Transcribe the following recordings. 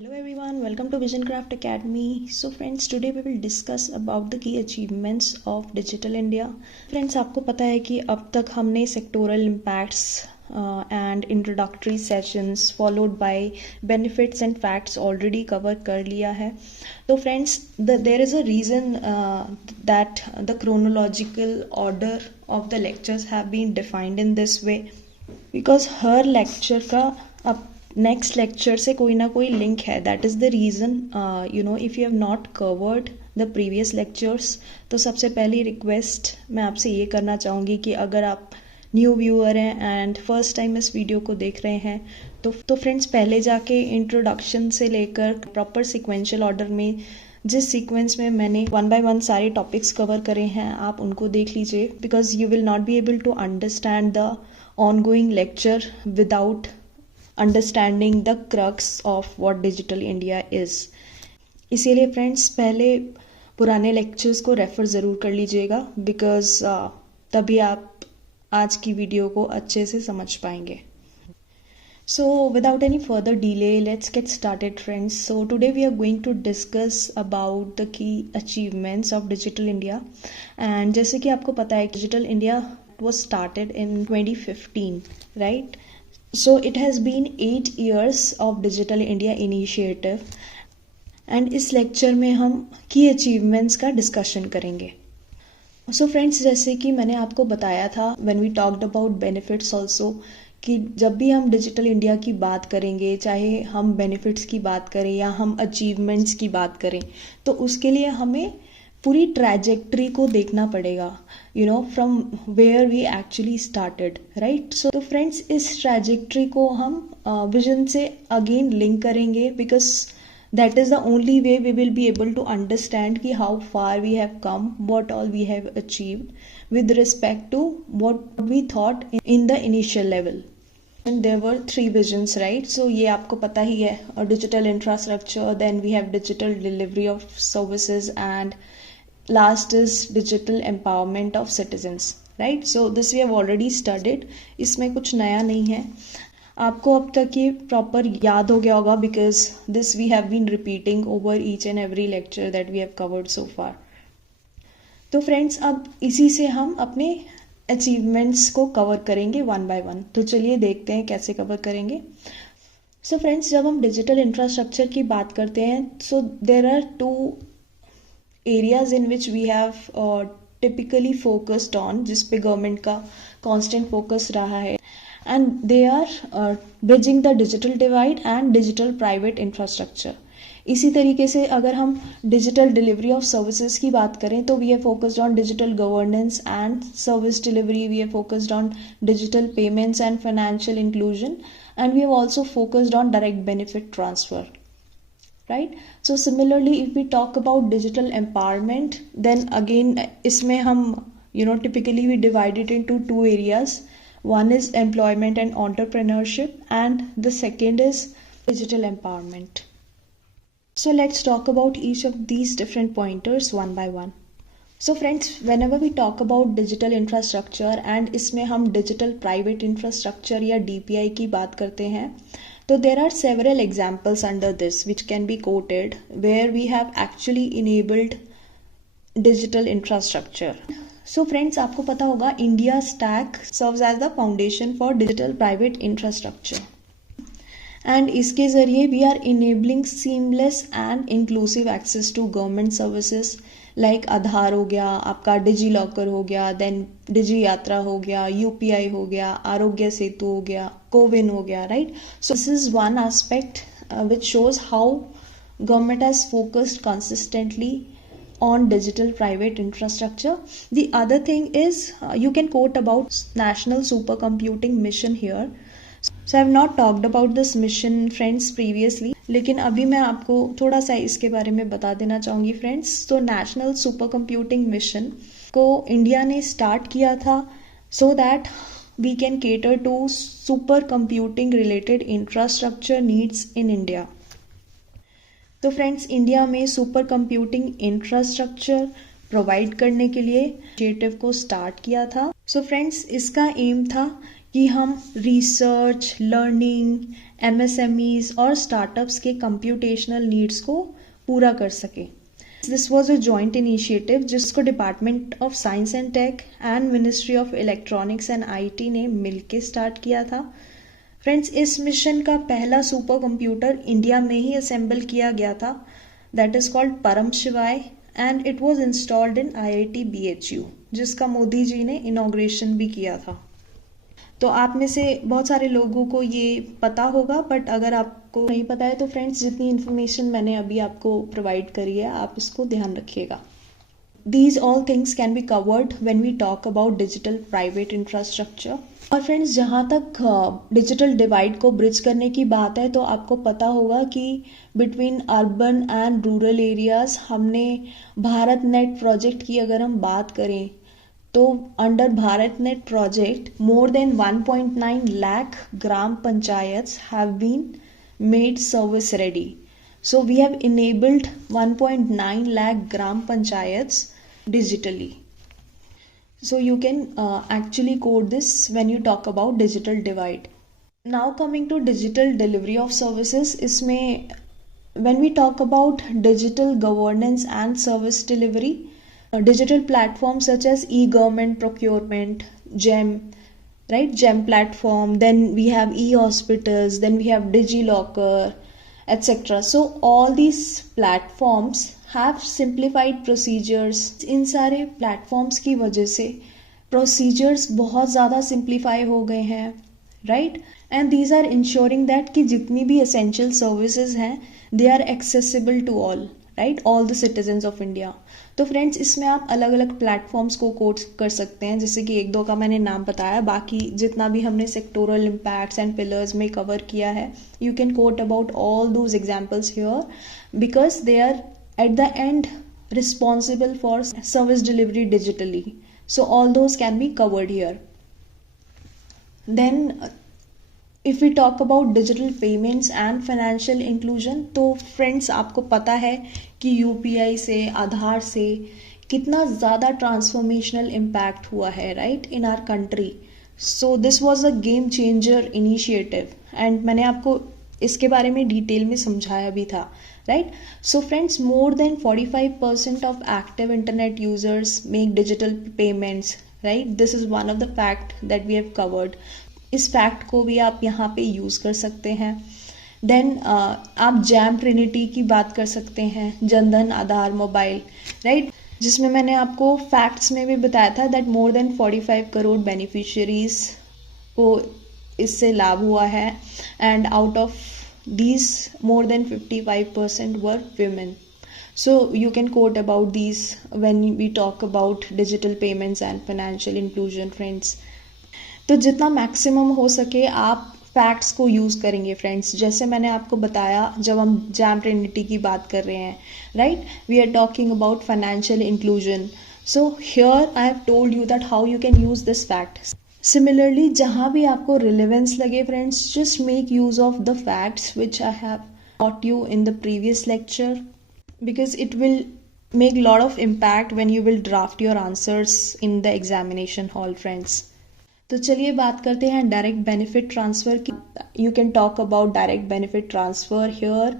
Hello everyone, welcome to Vision Craft Academy. So friends, today we will discuss about the key achievements of Digital India. Friends, आपको पता है कि अब तक हमने sectoral impacts and introductory sessions followed by benefits and facts already cover कर लिया है. तो friends, there is a reason that the chronological order of the lectures have been defined in this way because her lecture का अब next lecture से कोई ना कोई लिंक है. That is the reason if you have not covered the previous lectures तो सबसे पहली रिक्वेस्ट मैं आपसे ये करना चाहूँगी कि अगर आप न्यू व्यूअर हैं एंड फर्स्ट टाइम इस वीडियो को देख रहे हैं तो फ्रेंड्स पहले जाके इंट्रोडक्शन से लेकर प्रॉपर सिक्वेंशियल ऑर्डर में जिस सीक्वेंस में मैंने वन बाय वन सारे टॉपिक्स कवर करे हैं आप उनको देख लीजिए because you will not be able to understand the on going lecture without understanding the crux of what digital India is. इसीलिए फ्रेंड्स पहले पुराने लेक्चर्स को रेफ़र ज़रूर कर लीजिएगा बिकॉज तभी आप आज की वीडियो को अच्छे से समझ पाएंगे. So without any further delay, let's get started friends. So today we are going to discuss about the key achievements of Digital India. And जैसे कि आपको पता है Digital India was started in 2015, right? So it has been 8 years of Digital India initiative and इस lecture में हम की achievements का डिस्कशन करेंगे. सो फ्रेंड्स जैसे कि मैंने आपको बताया था when we talked about benefits also कि जब भी हम डिजिटल इंडिया की बात करेंगे चाहे हम बेनिफिट्स की बात करें या हम अचीवमेंट्स की बात करें तो उसके लिए हमें पूरी ट्रैजेक्टरी को देखना पड़ेगा from where we actually started right. So तो फ्रेंड्स इस ट्रैजेक्टरी को हम विजन से अगेन लिंक करेंगे because that is the only way we will be able to understand कि how far we have come what all we have achieved with respect to what we thought in the initial level. And there were 3 visions, right? So ये आपको पता ही है digital infrastructure, then we have digital delivery of services and last is digital empowerment of citizens, right? So this we have already studied. इसमें कुछ नया नहीं है. आपको अब तक ये प्रॉपर याद हो गया होगा because this we have been repeating over each and every lecture that we have covered so far. तो फ्रेंड्स अब इसी से हम अपने अचीवमेंट्स को कवर करेंगे वन बाय वन. तो चलिए देखते हैं कैसे कवर करेंगे. सो फ्रेंड्स जब हम डिजिटल इंफ्रास्ट्रक्चर की बात करते हैं so there are 2 areas in which we have typically focused on जिस पे गवर्नमेंट का कांस्टेंट फोकस रहा है and they are bridging the digital divide and digital private infrastructure. इसी तरीके से अगर हम डिजिटल डिलीवरी ऑफ सर्विसेज की बात करें तो वी है focused on digital governance and service delivery, we है focused on digital payments and financial inclusion and we have also focused on direct benefit transfer, right. So similarly if we talk about digital empowerment then again इसमें हम typically we divide it into 2 areas. One is employment and entrepreneurship and the second is digital empowerment. So let's talk about each of these different pointers one by one. So friends, whenever we talk about digital infrastructure and इसमें हम digital private infrastructure या DPI की बात करते हैं तो there are several examples under this which can be quoted where we have actually enabled digital infrastructure. So friends आपको पता होगा India Stack serves as the foundation for digital private infrastructure. And इसके ज़रिए we are enabling seamless and inclusive access to government services like Aadhaar हो गया, आपका digi locker हो गया, देन डिजी यात्रा हो गया, यूपीआई हो गया, आरोग्य सेतु हो गया, कोविन हो गया, right. So this is one aspect which shows how government has focused consistently on digital private infrastructure. The other thing is you can quote about national supercomputing mission here. So I have not talked about this mission friends previously लेकिन अभी मैं आपको थोड़ा सा इसके बारे में बता देना चाहूँगी फ्रेंड्स. तो नेशनल सुपर कंप्यूटिंग मिशन को इंडिया ने स्टार्ट किया था so that we can cater to super computing related infrastructure needs in India. तो फ्रेंड्स इंडिया में सुपर कंप्यूटिंग इंफ्रास्ट्रक्चर प्रोवाइड करने के लिए इनिशिएटिव को स्टार्ट किया था. सो फ्रेंड्स इसका एम था कि हम रिसर्च, लर्निंग, एमएसएमईज और स्टार्टअप्स के कंप्यूटेशनल नीड्स को पूरा कर सकें। This was a joint initiative जिसको department of science and tech and ministry of electronics and IT ने मिलकर स्टार्ट किया था। फ्रेंड्स, इस मिशन का पहला सुपर कंप्यूटर इंडिया में ही असेंबल किया गया था, दैट इज कॉल्ड परम शिवाय, and it was installed in IIT BHU, जिसका मोदी जी ने इनॉग्रेशन भी किया था। तो आप में से बहुत सारे लोगों को ये पता होगा, बट अगर आपको नहीं पता है तो फ्रेंड्स, जितनी इन्फॉर्मेशन मैंने अभी आपको प्रोवाइड करी है आप इसको ध्यान रखिएगा। These all things can be covered when we talk about digital private infrastructure. और फ्रेंड्स, जहाँ तक डिजिटल डिवाइड को ब्रिज करने की बात है तो आपको पता होगा कि between urban and rural areas हमने भारत नेट प्रोजेक्ट की अगर हम बात करें तो under Bharat net project more than 1.9 lakh gram panchayats have been made service ready. So we have enabled 1.9 lakh gram panchayats digitally. So you can actually quote this when you talk about digital divide. Now coming to digital delivery of services, इसमें when we talk about digital governance and service delivery, digital platforms such as e-government procurement, GEM, right? GEM platform, then we have e-hospitals, then we have DigiLocker, etc. So all these platforms have simplified procedures. इन सारे platforms की वजह से procedures बहुत ज़्यादा simplify हो गए हैं, right? And these are ensuring that कि जितनी भी essential services हैं they are accessible to all, right? All the citizens of India. तो फ्रेंड्स, इसमें आप अलग अलग प्लेटफॉर्म्स को कोट कर सकते हैं, जैसे कि एक दो का मैंने नाम बताया, बाकी जितना भी हमने सेक्टोरल इम्पैक्ट्स एंड पिलर्स में कवर किया है, you can quote about all those examples here because they are at the end responsible for service delivery digitally. So all those can be covered here. Then if we talk about digital payments and financial inclusion, तो friends आपको पता है कि UPI से, आधार से कितना ज़्यादा transformational impact हुआ है, right, in our country. So this was a game changer initiative and मैंने आपको इसके बारे में डिटेल में समझाया भी था, right. So friends, more than 45% of active internet users make digital payments, right. This is one of the fact that we have covered. इस फैक्ट को भी आप यहाँ पे यूज़ कर सकते हैं. देन आप जैम ट्रिनिटी की बात कर सकते हैं, जनधन आधार मोबाइल, राइट, जिसमें मैंने आपको फैक्ट्स में भी बताया था that more than 45 crore beneficiaries को इससे लाभ हुआ है and out of these more than 55% were women. So you can quote about these when we talk about digital payments and financial inclusion, friends. तो जितना मैक्सिमम हो सके आप फैक्ट्स को यूज़ करेंगे फ्रेंड्स. जैसे मैंने आपको बताया जब हम जैम ट्रिनिटी की बात कर रहे हैं, right, we are talking about financial inclusion. So here I have told you that how you can use this fact. Similarly, जहाँ भी आपको रिलेवेंस लगे friends, just make use of the facts which I have taught you in the previous lecture because it will make lot of impact when you will draft your answers in the examination hall, friends. तो चलिए बात करते हैं direct benefit transfer की. You can talk about direct benefit transfer here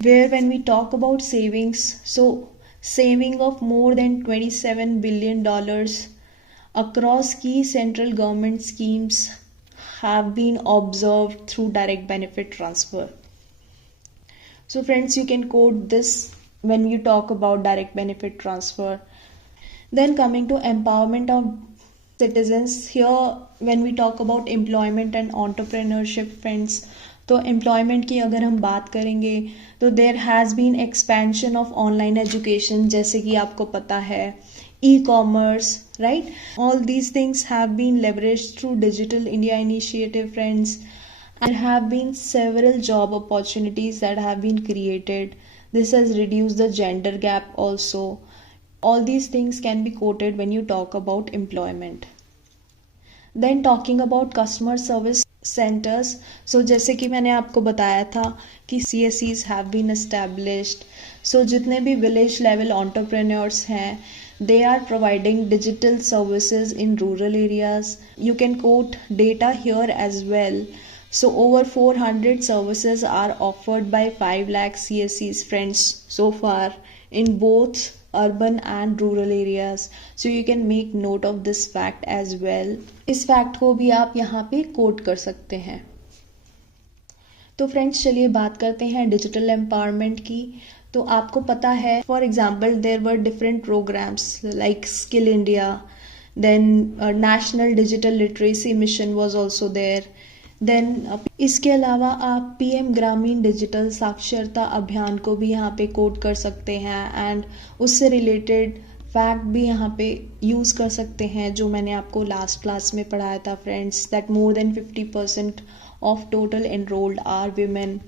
where when we talk about savings. So saving of more than $27 billion across key central government schemes have been observed through direct benefit transfer. So friends, you can quote this when you talk about direct benefit transfer. Then coming to empowerment of citizens, here when we talk about employment and entrepreneurship, friends, तो employment की अगर हम बात करेंगे तो there has been expansion of online education, जैसे कि आपको पता है, e commerce, right. All these things have been leveraged through digital India initiative, friends. There have been several job opportunities that have been created. This has reduced the gender gap also. All these things can be quoted when you talk about employment. Then talking about customer service centers. So जैसे कि मैंने आपको बताया था कि CSCs have been established. So जितने भी village level entrepreneurs हैं, They are providing digital services in rural areas. You can quote data here as well. So over 400 services are offered by 5 lakh CSCs friends so far in both urban and rural areas. So you can make note of this fact as well. इस fact को भी आप यहाँ पे coat कर सकते हैं. तो फ्रेंड्स चलिए बात करते हैं डिजिटल एम्पावरमेंट की. तो आपको पता है, for example there were different programs like skill India, then national digital literacy mission was also there. Then इसके अलावा आप पीएम ग्रामीण डिजिटल साक्षरता अभियान को भी यहाँ पे कोट कर सकते हैं एंड उससे रिलेटेड फैक्ट भी यहाँ पे यूज़ कर सकते हैं जो मैंने आपको लास्ट क्लास में पढ़ाया था friends, that more than 50% of total enrolled are women.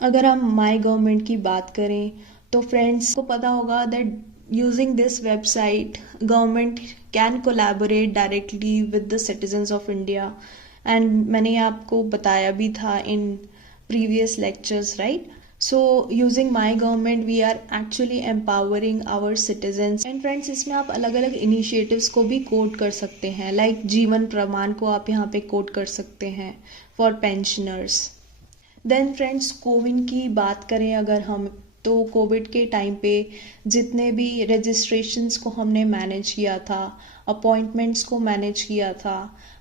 अगर हम माई गवर्नमेंट की बात करें तो फ्रेंड्स को पता होगा that using this website government can collaborate directly with the citizens of India. And मैंने आपको बताया भी था in previous lectures, right? So using my government we are actually empowering our citizens. And friends इसमें आप अलग अलग इनिशिएटिव्स को भी कोट कर सकते हैं, लाइक जीवन प्रमाण को आप यहाँ पे कोट कर सकते हैं for pensioners. Then friends CoWIN की बात करें अगर हम, तो कोविड के टाइम पे जितने भी रजिस्ट्रेशंस को हमने मैनेज किया था, अपॉइंटमेंट्स को मैनेज किया था,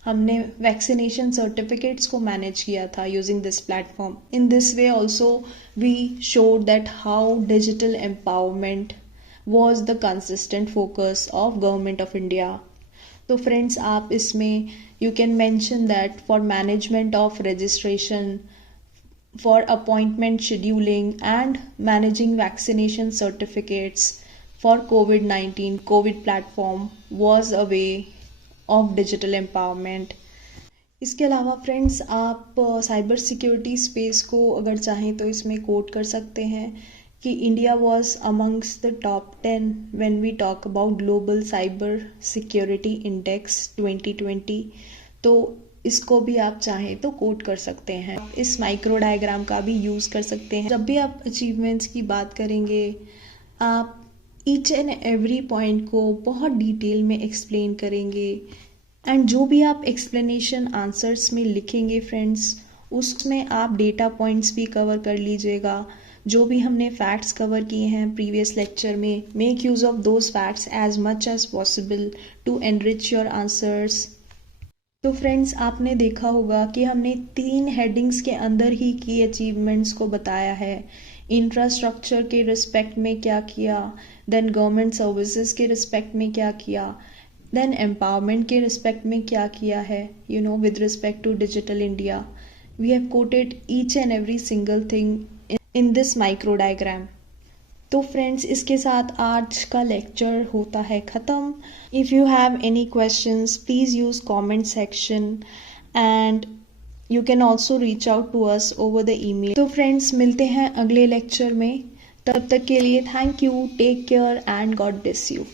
हमने वैक्सीनेशन सर्टिफिकेट्स को मैनेज किया था using this platform. In this way also we showed that how digital empowerment was the consistent focus of government of India. तो फ्रेंड्स आप इसमें you can mention that for management of registration, for appointment scheduling and managing vaccination certificates for COVID-19, COVID platform was a way of digital empowerment. इसके अलावा friends आप cyber security space को अगर चाहें तो इसमें कोट कर सकते हैं कि India was amongst the top 10 when we talk about global cyber security index 2020. तो इसको भी आप चाहें तो कोट कर सकते हैं. इस माइक्रो डायग्राम का भी यूज़ कर सकते हैं. जब भी आप अचीवमेंट्स की बात करेंगे आप ईच एंड एवरी पॉइंट को बहुत डिटेल में एक्सप्लेन करेंगे एंड जो भी आप एक्सप्लेनेशन आंसर्स में लिखेंगे फ्रेंड्स उसमें आप डेटा पॉइंट्स भी कवर कर लीजिएगा. जो भी हमने फैक्ट्स कवर किए हैं प्रीवियस लेक्चर में, make use of those facts as much as possible to enrich your answers. तो फ्रेंड्स आपने देखा होगा कि हमने 3 हेडिंग्स के अंदर ही की अचीवमेंट्स को बताया है. इंफ्रास्ट्रक्चर के रिस्पेक्ट में क्या किया, देन गवर्नमेंट सर्विसेज के रिस्पेक्ट में क्या किया, देन एम्पावरमेंट के रिस्पेक्ट में क्या किया है, you know, with respect to digital India. We have quoted each and every single thing in this micro diagram. तो फ्रेंड्स इसके साथ आज का लेक्चर होता है ख़त्म. If you have any questions please use comment section and you can also reach out to us over the email. तो friends मिलते हैं अगले लेक्चर में. तब तक के लिए thank you, take care and God bless you.